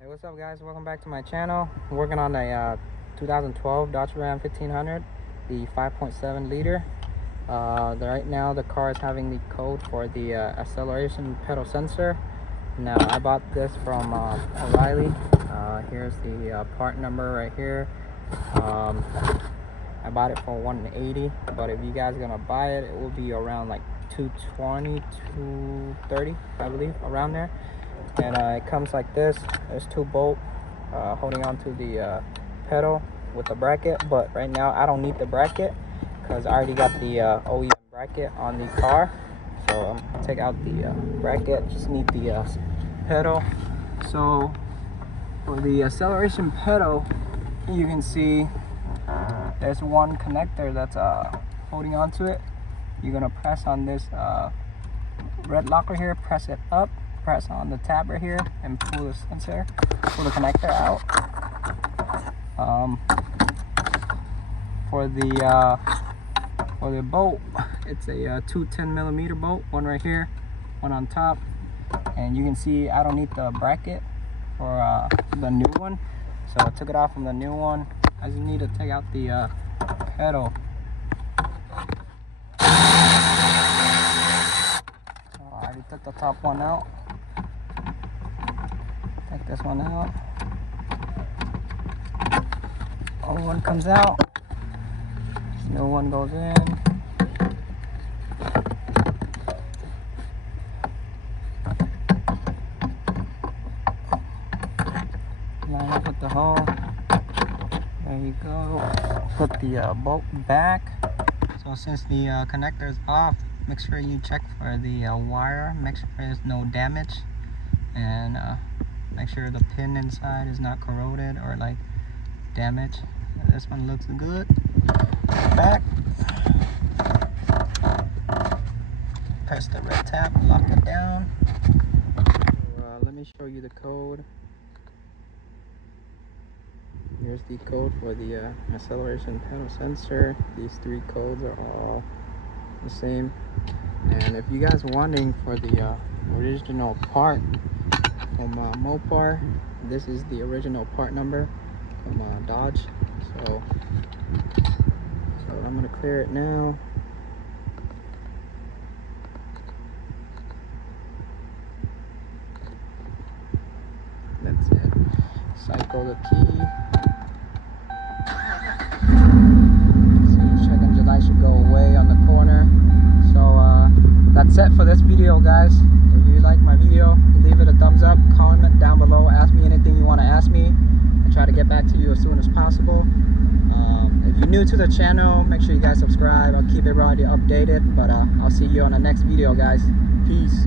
Hey, what's up guys, welcome back to my channel. I'm working on a 2012 Dodge Ram 1500, the 5.7 liter. Right now the car is having the code for the acceleration pedal sensor. Now I bought this from O'Reilly. Here's the part number right here. I bought it for $180, but if you guys are gonna buy it, it will be around like $220, $230, I believe, around there. And it comes like this. There's two bolts holding on to the pedal with the bracket, but right now I don't need the bracket because I already got the OEM bracket on the car. So I'm gonna take out the bracket, just need the pedal. So for the acceleration pedal, you can see there's one connector that's holding on to it. You're gonna press on this red lock right here, press it up, press on the tab right here, and pull the sensor, pull the connector out. For the bolt, it's a two 10mm bolt, one right here, one on top. And you can see I don't need the bracket for the new one, so I took it off from the new one. I just need to take out the pedal. I already took the top one out. Take this one out. Old one comes out. New one goes in. Line up with the hole. There you go. Put the bolt back. So since the connector is off, make sure you check for the wire. Make sure there's no damage, and make sure the pin inside is not corroded or like damaged. This one looks good. Back. Press the red tab, lock it down. So, let me show you the code. Here's the code for the acceleration pedal sensor. These three codes are all the same. And if you guys are wanting for the original part from Mopar, this is the original part number from Dodge. So I'm gonna clear it now. That's it. Cycle the key. See, check engine light should go away on the corner. So that's it for this video, guys. If you like my video, leave it a thumbs up, comment down below, ask me anything you want to ask me. I try to get back to you as soon as possible. If you're new to the channel, make sure you guys subscribe. I'll keep everybody updated, but I'll see you on the next video, guys. Peace.